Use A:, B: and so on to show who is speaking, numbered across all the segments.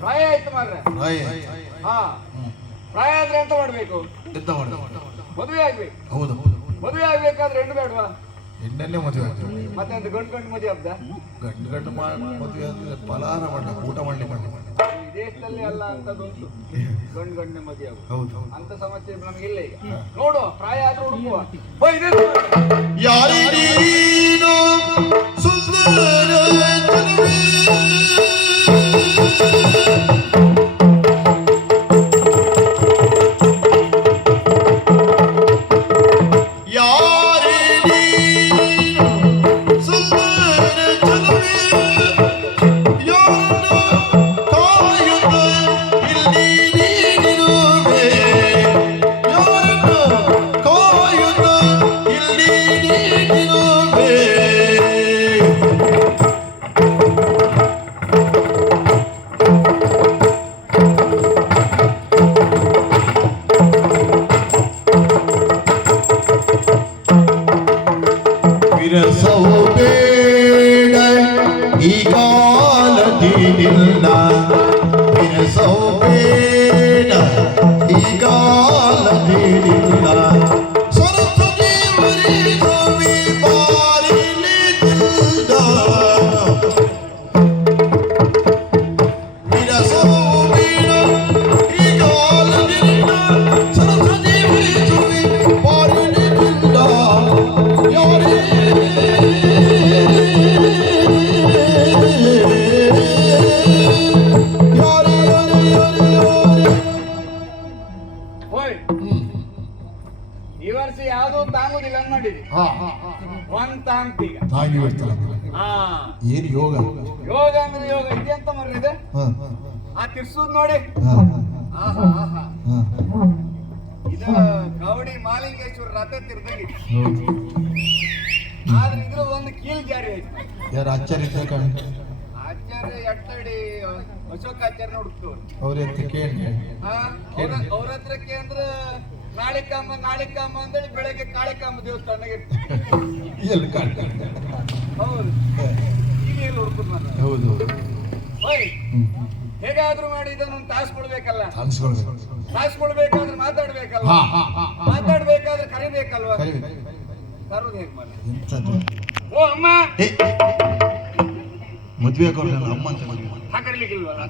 A: ಪ್ರಾಯ ಆಯ್ತು ಮಾರ್ರೆ. ಹಾ ಪ್ರಾಯ ಆದ್ರೆ ಎಂತ ಮಾಡ್ಬೇಕು? ಮದುವೆ ಆಗ್ಬೇಕು.
B: ಹೌದು ಹೌದು.
A: ಮದುವೆ ಆಗ್ಬೇಕಾದ್ರೆ ಹೆಣ್ಣು ಬೇಡವಾ?
B: ಹೆಣ್ಣನ್ನೇ ಮದುವೆ ಆಗ್ತದೆ
A: ಮತ್ತೆ ಅಂತ ಗಂಡು ಗಂಡು ಮದುವೆ ಹಬ್ಬದ
B: ಗಂಡು ಗಂಡು ಮಾಡಿ ಮದುವೆ ಫಲಹಾರ ಮಾಡ್ಲಿಕ್ಕೆ ಊಟ ಮಾಡ್ಲಿಕ್ಕೆ ಮಾಡಿ
A: ಈ ದೇಶದಲ್ಲಿ ಅಲ್ಲ ಅಂತದೊಂದು ಗಂಡು ಗಂಡು ಮದುವೆ ಆಗುದು
B: ಹೌದು
A: ಅಂತ ಸಮಸ್ಯೆ ನಮಗೆ ಇಲ್ಲ ಈಗ. ನೋಡು ಪ್ರಾಯ ಆದ್ರೂ ಹುಡುಕುವ. ಹೋಯ್
B: ನೀನು ಸುಂದರ
A: ಅಂತ ಒಂದ್ ತಾಂಗ್ತೀಗ
B: ತಾಯಿ
A: ಹಾ.
B: ಏನು ಯೋಗ?
A: ಯೋಗ ಅಂದ್ರೆ ಯೋಗ. ಇದೆಂತ ಮರ್ರಿದೆ
B: ಹಾ
A: ಆ ತಿರ್ಸುದ್ ನೋಡಿ. ಇದು ಕವಡಿ ಮಾಲಿಂಗೇಶ್ವರ ರಥ
B: ತಿರ್ದಂಗೆ
A: ಆದ್ರೆ ಇದ್ರ ಒಂದು ಕೀಲ್ ಜಾರಿ ಆಯ್ತು.
B: ಯಾರು ಆಚಾರ್ಯ
A: ಆಚಾರ್ಯ ಎಟ್ಟಡಿ ಅಶೋಕ್ ಆಚಾರ್ಯ ಹುಡುಕ್ತವ್ರು.
B: ಅವ್ರ ಹತ್ರ ಕೇಳಿ
A: ಅವ್ರ ಹತ್ರ ಅಂದ್ರೆ ನಾಳೆ ಕಾಂಬ ಅಂದ್ರೆ ಬೆಳಗ್ಗೆ ಕಾಳಿಕಮ್ಮ ದೇವಸ್ಥಾನ
B: ಎಲ್ಲಿ
A: ಹೌದು. ಈಗ ಎಲ್ಲಿ ಹುಡುಕುದು ನಾನು
B: ಹೌದು
A: ಹೋಯ್. ಹೇಗಾದ್ರೂ ಮಾಡಿ ಇದನ್ನು ತಾಸು ಕೊಡ್ಬೇಕಲ್ಲ ತಾಸ್ ಕೊಡ್ಬೇಕಾದ್ರೆ ಮಾತಾಡ್ಬೇಕಲ್ಲ ಮಾತಾಡ್ಬೇಕಾದ್ರೆ ಕರಿಬೇಕಲ್ವಾ?
B: ಕರಿಬೇಕು.
A: ಕರೋದು ಹೇಗ್ ಮಾಡಿ ಓ ಅಮ್ಮ!
B: ಮದ್ವೆ ಆಗೋರು ಅಮ್ಮ ಅಂತ ಮದ್ವೆ
A: ಹಾಕರ್ಲಿಕ್ಕಿಲ್ವಲ್ಲ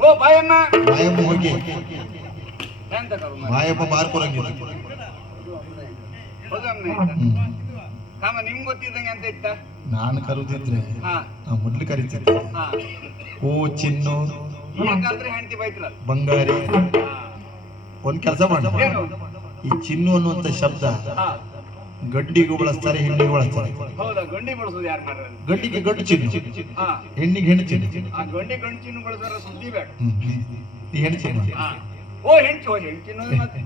A: ಓ ಬಾಯಮ್ಮ!
B: ಬಾಯಮ್ಮ ಹೋಗಿ? ಬಾಯಪ್ಪ ಬಾರ್ಕೊರಂಗಿಲ್ಲ
A: ಹೌದಮ್ಮೆ
B: ಹ್ಮ್.
A: ಕಾಮ ನಿಮ್ಗೆ ಗೊತ್ತಿದ್ದಂಗೆ ಅಂತ ಇತ್ತ?
B: ನಾನು ಕರುದಿದ್ರೆ ನಾ ಮೊದ್ಲು ಕರಿತಿದ್ದೆ
A: ಹಾ.
B: ಓ ಚಿನ್ನು
A: ಹೆಂಡತಿ
B: ಬಂಗಾರಿ.
A: ಹಾ.
B: ಒಂದ್ ಕೆಲಸ ಮಾಡ. ಈ ಚಿನ್ನು ಅನ್ನುವಂತ ಶಬ್ದ
A: ಹಾ.
B: ಗಡ್ಡಿಗೂ ಬಳಸ್ತಾರೆ ಹೆಣ್ಣಿಗೂ ಬಳಸ್ತಾರೆ.
A: ಹೌದಾ? ಗಂಡಿ ಬಳಸೋದು ಯಾರು ಮಾಡ್ರ
B: ಗಡ್ಡಿಗೆ ಗಡ್ಡು ಚಿನ್ನು.
A: ಹಾ.
B: ಹೆಣ್ಣಿಗೆ ಹೆಣ್ಣು ಚಿನ್ನು.
A: ಆ ಗಂಡಿ ಚಿನ್ನು ಬಳಸ್ತಾರ ಸುದ್ದಿ ಬೇಡ.
B: ಹೆಣ್ಣು ಚಿನ್ನು
A: ಹಾ. ಓ ಹೆಂಚು ಓ ಹೆಂಚಿನ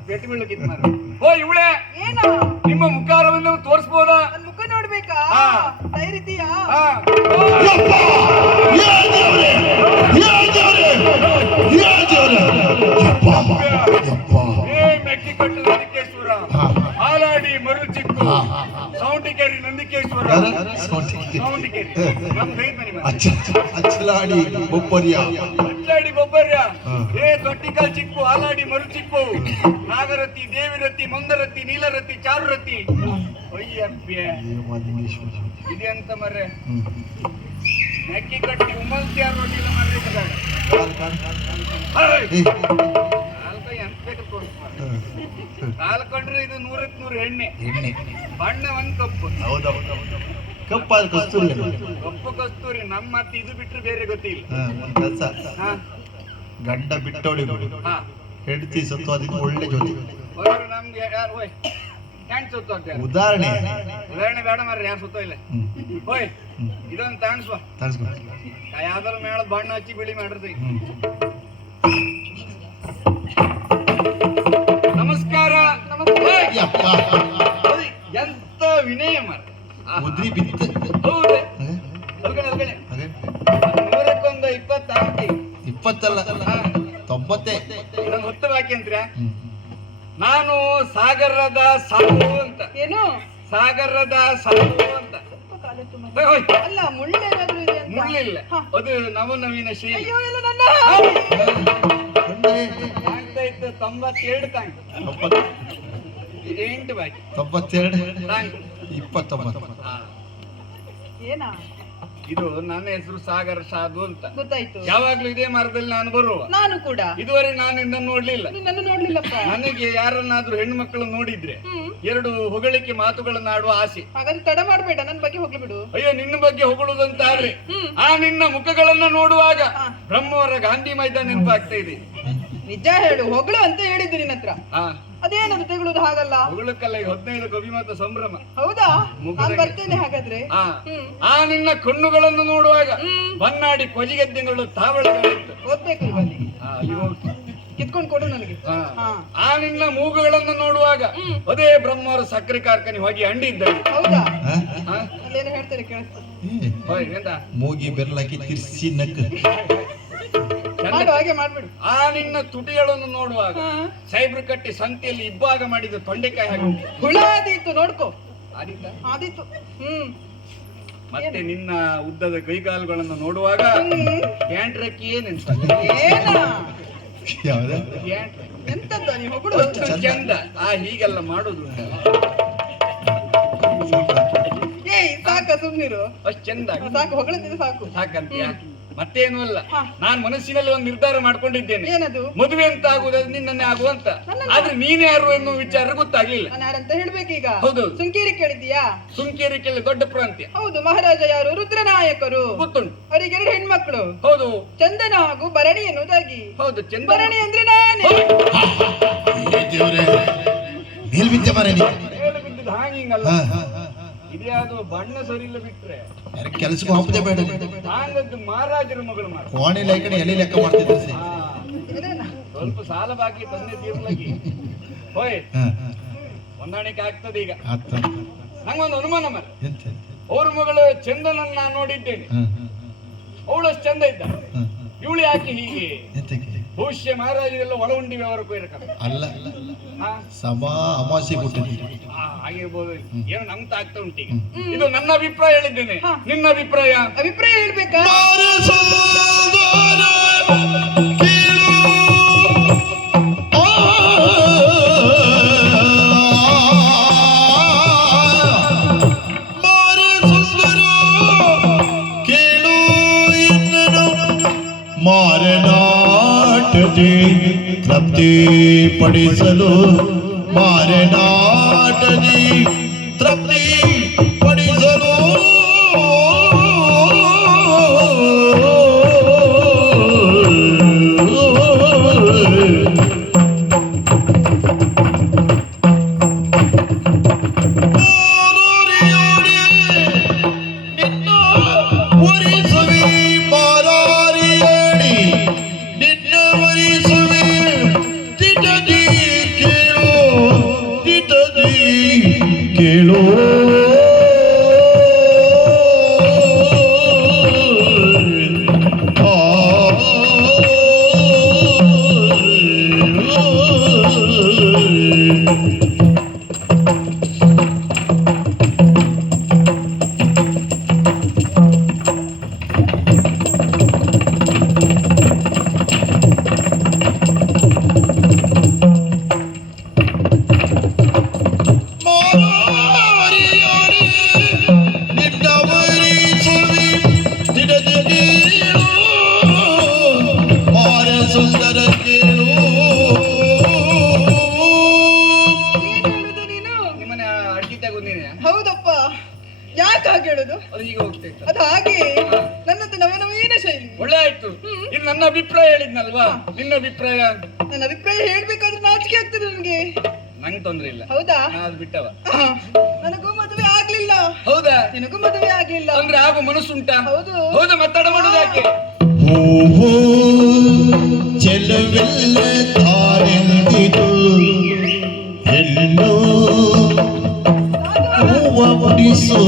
A: ಭೇಟಿ ಬೀಳಕ್ಕಿತ್ತು ಮಾರ ಓ ಇವಳೆ
C: ಏನು?
A: ನಿಮ್ಮ ಮುಖಾರವನ್ನು ತೋರಿಸ್ಬೋದಾ?
C: ನನ್ ಮುಖ ನೋಡ್ಬೇಕಾ?
A: ಹಾ.
C: ಧೈರ್ಯತೀಯಾ
A: ಹಾ. ಏ ಮೆಕ್ಕಿ ಕಟ್ಟು ನಂದಿಕೇಶ್ವರ
B: ಹಾ.
A: ಹಾಲಾಡಿ ಮರು ಚಿಕ್ಕು.
B: ಹಾ.
A: ಸೌಂಟಿಕೇರಿ ನಂದಿಕೇಶ್ವರ. ಸೌಂಟಿಕೇರಿ ನಮ್ ಕೈದ್ ಮನೆ ಮಾರ್ರೆ.
B: ಅಚ್ಚಲಾಡಿ ಒಬ್ಬರಿಯ
A: ತೊಟ್ಟಿಕಲ್ ಚಿಕ್ಕು ಆಲಾಡಿ ಮರು ಚಿಕ್ಕು ನಾಗರತಿ ದೇವಿರತಿ ಮಂದರತಿ ನೀಲರತಿ ಚಾರುರತಿ ಇದೆಂತ ಇದೆ ಅಂತ ಮರ್ರೆ. ಮೆಕ್ಕಿ ಕಟ್ಟಿ ಉಮ್ಮಲ್ತಿಯಾರ ರೊಟ್ಟಿಲ್ಲ ಮರ್ರೆ ಕಾಲ್ಕೊಂಡ್ರೆ ಇದು ನೂರಕ್ ನೂರು ಎಣ್ಣೆ.
B: ಎಣ್ಣೆ.
A: ಬಣ್ಣ ಒಂದ್ ಕಪ್ಪು.
B: ಹೌದೌದು ಕಪ್ಪಾದ ಕಸ್ತೂರಿ
A: ಕಪ್ಪು ಕಸ್ತೂರಿ. ನಮ್ಮ ಮತ್ತೆ ಇದು ಬಿಟ್ರೆ ಬೇರೆ ಗೊತ್ತಿಲ್ಲ.
B: ಗಂಡ ಬಿಟ್ಟವಳಿ
A: ಹಾ
B: ಹೆಂಡತಿ ಸತ್ತು ಅದಕ್ಕೆ ಒಳ್ಳೆ ಜೊತೆ
A: ಅವ್ರು ನಮ್ಗೆ ಯಾರು ಹೋಯ್ ಹ್ಯಾಂಡ್ ಸುತ್ತು ಅಂತ
B: ಉದಾಹರಣೆ.
A: ಉದಾಹರಣೆ ಬೇಡ ಮಾರ್ರಿ ಯಾರು ಸುತ್ತೋ ಇಲ್ಲ. ಹೋಯ್ ಇದೊಂದು ತಾಣಿಸುವ.
B: ತರಿಸ್ಕೊ
A: ಯಾವ್ದಾರು ಮೇಳ ಬಣ್ಣ ಹಚ್ಚಿ ಬಿಳಿ ಮಾಡಿರ್ತೀವಿ. ನಮಸ್ಕಾರ.
B: ಯಪ್ಪ.
A: ಎಂತ ವಿನಯ ಮಾರ್ರೆ. ಆ,
B: ಉದ್ರಿ ಬಿತ್ತು.
A: ನಾನು ಸಾಗರದ ಸಾಧು ಅಂತ.
C: ಏನು?
A: ಸಾಗರದ ಸಾಧು ಅಂತ.
C: ಅಲ್ಲ ಮುಳ್ಳೇನಾದ್ರೂ ಇದೆ ಅಂತ.
A: ಮುಳ್ಳಿಲ್ಲ.
C: ಹ.
A: ಅದು ನವನವೀನ ಶೈಲಿ.
C: ಅಯ್ಯೋ ಎಲ್ಲ ನನ್ನ.
B: ಕಣ್ಣೇ
A: ಆಗ್ತಾ ಇತ್ತು ತೊಂಬತ್ತೆರಡು ತಾಂಕ್. ಎಂಟು ಬಾಕಿ.
B: ತೊಂಬತ್ತೆರಡು? ಇಪ್ಪತ್ತೊಂಬತ್ತು.
C: ಏನಾ?
A: ಇದು ನನ್ನ ಹೆಸರು ಸಾಗರ ಸಾಧು ಅಂತ.
C: ಗೊತ್ತಾಯ್ತು.
A: ಯಾವಾಗ್ಲೂ ಇದೇ ಮಾರ್ಗದಲ್ಲಿ ನಾನು ಬರುವ.
C: ನಾನು ಕೂಡ.
A: ಇದುವರೆಗೆ ನಾನು ನಿನ್ನನ್ನು ನೋಡ್ಲಿಲ್ಲ.
C: ನಿನ್ನನ್ನು ನೋಡ್ಲಿಲ್ಲಪ್ಪ.
A: ನನಗೆ ಯಾರನ್ನಾದ್ರೂ ಹೆಣ್ಣು ಮಕ್ಕಳು ನೋಡಿದ್ರೆ ಎರಡು ಹೊಗಳಿಕೆ ಮಾತುಗಳನ್ನ ಆಡುವ ಆಸೆ.
C: ಹಾಗಾದ್ರೆ ತಡ ಮಾಡಬೇಡ ನನ್ನ ಬಗ್ಗೆ ಹೋಗ್ಲಿ ಬಿಡು.
A: ಅಯ್ಯೋ ನಿನ್ನ ಬಗ್ಗೆ ಹೊಗಳುದಂತಾದ್ರೆ
C: ಆದ್ರೆ
A: ಆ ನಿನ್ನ ಮುಖಗಳನ್ನ ನೋಡುವಾಗ ಬ್ರಹ್ಮವರ ಗಾಂಧಿ ಮೈದಾನ ನೆನಪಾಗ್ತಾ ಇದೆ.
C: ನಿಜ ಹೇಳು ಹೊಗಳು ಅಂತ ಹೇಳಿದ್ದು ನಿನ್ನ ಹತ್ರ ಅದೇನದು ತೆಗೊಳುದು ಹಾಗಲ್ಲ.
A: ಹೊಗಳಕ್ಕಲ್ಲ ಈ ಹದಿನೈದು ಕವಿಮಾತ ಸಂಭ್ರಮ.
C: ಹೌದಾ? ನಾನು ಬರ್ತೇನೆ ಹಾಗಾದ್ರೆ.
A: ಆ ಆ ನಿನ್ನ ಕಣ್ಣುಗಳನ್ನು ನೋಡುವಾಗ ಬನ್ನಾಡಿ ಕೊಜಿಗೆದ್ದೆಗಳು ತಾವಳಗಳಿತ್ತು
C: ಓದ್ಬೇಕು
A: ಅಲ್ಲಿ.
C: ಕಿತ್ಕೊಂಡು ಕೊಡು ನನಗೆ.
A: ಆ. ಆ ನಿನ್ನ ಮೂಗುಗಳನ್ನು ನೋಡುವಾಗ ಅದೇ ಬ್ರಹ್ಮರ ಸಕ್ಕರೆ ಕಾರ್ಖಾನೆ ಹೋಗಿ ಅಂಡಿ
C: ಹೌದಾ? ಅಲ್ಲೇನೋ ಹೇಳ್ತಾರೆ
A: ಹೋಯ್,
B: ಮೂಗಿ ಬೆರಳಾಕಿ ತಿರ್ಸಿ ನಕ್
A: ಚಂದ.
C: ಮಾಡು ಹಾಗೆ ಮಾಡ್ಬಿಡು.
A: ಆ ನಿನ್ನ ತುಟಿಗಳನ್ನು ನೋಡುವಾಗ ಸೈಬ್ರು ಕಟ್ಟಿ ಸಂತೆಯಲ್ಲಿ ಇಬ್ಬಾಗ ಮಾಡಿದ ತೊಂಡೆಕಾಯಿ ಹಾಗೆ.
C: ಹುಳ ಆದೀತು ನೋಡ್ಕೋ.
A: ಆದಿತ್ತು?
C: ಆದೀತು ಹ್ಮ್.
A: ಮತ್ತೆ ನಿನ್ನ ಉದ್ದದ ಕೈಕಾಲುಗಳನ್ನು ನೋಡುವಾಗ
C: ಎಂತದ್ದು ನೀವು ಹೊಗಳು
A: ಚಂದ. ಆ ಹೀಗೆಲ್ಲ ಮಾಡುದು
C: ಏಯ್ ಸಾಕ ಸುಮ್ನಿರು.
A: ಅಷ್ಟ್ ಚಂದ
C: ಸಾಕು ಹೊಗಳಿದ್ರೆ ಸಾಕು.
A: ಸಾಕಂತೀಯ ಮತ್ತೇನು ಅಲ್ಲ. ನಾನು ಮನಸ್ಸಿನಲ್ಲಿ ಒಂದು ನಿರ್ಧಾರ ಮಾಡ್ಕೊಂಡಿದ್ದೇನೆ.
C: ಏನದು?
A: ಮದುವೆ ಅಂತ ಆಗುವುದು ಅದು ನಿನ್ನನ್ನೇ ಆಗುವಂತ? ಆದ್ರೆ ನೀನೇ ಯಾರು ಎನ್ನುವ ವಿಚಾರ ಗೊತ್ತಾಗ್ಲಿಲ್ಲ.
C: ನಾನು ಯಾರಂತ ಹೇಳ್ಬೇಕೀಗ.
A: ಹೌದು.
C: ಸುಂಕೇರಿ ಕೇಳಿದ್ಯಾ
A: ಸುಂಕೇರಿ ಕೇಳಿ ದೊಡ್ಡ ಪ್ರಾಂತ್ಯ.
C: ಹೌದು ಮಹಾರಾಜ ಯಾರು? ರುದ್ರನಾಯಕರು.
A: ಗೊತ್ತುಂಟು.
C: ಅವರಿಗೆ ಎರಡು ಹೆಣ್ಮಕ್ಳು.
A: ಹೌದು.
C: ಚಂದನ ಹಾಗೂ ಭರಣಿ ಎನ್ನುವುದಾಗಿ.
A: ಹೌದು ಚಂದ
C: ಭರಣಿ ಅಂದ್ರೆ ನಾನೇ.
B: ನೀ
A: ಹಾಂಗಿಂಗಲ್ಲ. ಇದ್ಯಾವುದು ಬಣ್ಣ ಸರಿ ಇಲ್ಲ ಬಿಟ್ರೆ
B: ಕೆಲ್ಸಕ್ಕೂ ಬೇಡ
A: ಮಹಾರಾಜರ ಮಗಳು ಮಾಡ
B: ಕೋಣೆ ಲೈಕಡೆ ಎಲ್ಲಿ ಲೆಕ್ಕ ಮಾಡ್ತಿದ್ರು ಸರಿ?
A: ಸ್ವಲ್ಪ ಸಾಲ ಬಾಕಿ ತಂದೆ ತೀರ್ಲಾಗಿ ಹೋಯ್.
B: ಹಾ, ಹಾ.
A: ಹೊಂದಾಣಿಕೆ ಆಗ್ತದೆ ಈಗ. ನಂಗೊಂದು ಅನುಮಾನ ಮರ ಅವ್ರ ಮಗಳು ಚಂದನನ್ನ ನಾನು ನೋಡಿದ್ದೇನೆ. ಅವಳಷ್ಟು ಚಂದ ಇದ್ದ. ಇವಳು ಯಾಕೆ ಹೀಗೆ? ಭವಿಷ್ಯ ಮಹಾರಾಜರೆಲ್ಲ ಒಳ ಉಂಡಿ ವ್ಯವಹಾರಕ್ಕೂ
B: ಅಲ್ಲ ಸಮ ಅಮಾಸಿ ಕೊಟ್ಟಿದ್ದೀರಿ.
A: ಆಗಿರ್ಬೋದು. ಏನು ನಮ್ತ ಆಗ್ತಾ ಈಗ. ಇದು ನನ್ನ ಅಭಿಪ್ರಾಯ ಹೇಳಿದ್ದೇನೆ. ನಿನ್ನ ಅಭಿಪ್ರಾಯ?
C: ಅಭಿಪ್ರಾಯ ಹೇಳ್ಬೇಕಾ?
B: ಮಾರನಾಟದೆ ತೃಪ್ತಿ ಪಡಿಸಲು ಮಾರನಾಟದಿ ತೃಪ್ತಿ
A: ಅಭಿಪ್ರಾಯ ಹೇಳಿದ್ನಲ್ವಾ? ನಿನ್ನ ಅಭಿಪ್ರಾಯ?
C: ನನ್ನ ಅಭಿಪ್ರಾಯ ಹೇಳ್ಬೇಕಾದ್ರೆ ನಾಚಿಕೆ ಆಗ್ತದೆ ನನಗೆ.
A: ನಂಗೆ ತೊಂದ್ರೆ ಇಲ್ಲ.
C: ಹೌದಾ?
A: ಅದು ಬಿಟ್ಟವ.
C: ನನಗೂ ಮದುವೆ ಆಗ್ಲಿಲ್ಲ.
A: ಹೌದಾ?
C: ನಿನಗೂ ಮದುವೆ ಆಗ್ಲಿಲ್ಲ.
A: ಅಂದ್ರೆ ಆಗೋ ಮನಸ್ಸುಂಟಾ?
C: ಹೌದು.
A: ಹೌದಾ ಮಾತಾಡ ಮಾಡುದು ಯಾಕೆ?
B: ಓಹೋ ಚೆಲುವೆಲ್ಲ ತಾರೆಂದಿತು ಎಲ್ಲೋ ಹೂವ ಮುಡಿಸು.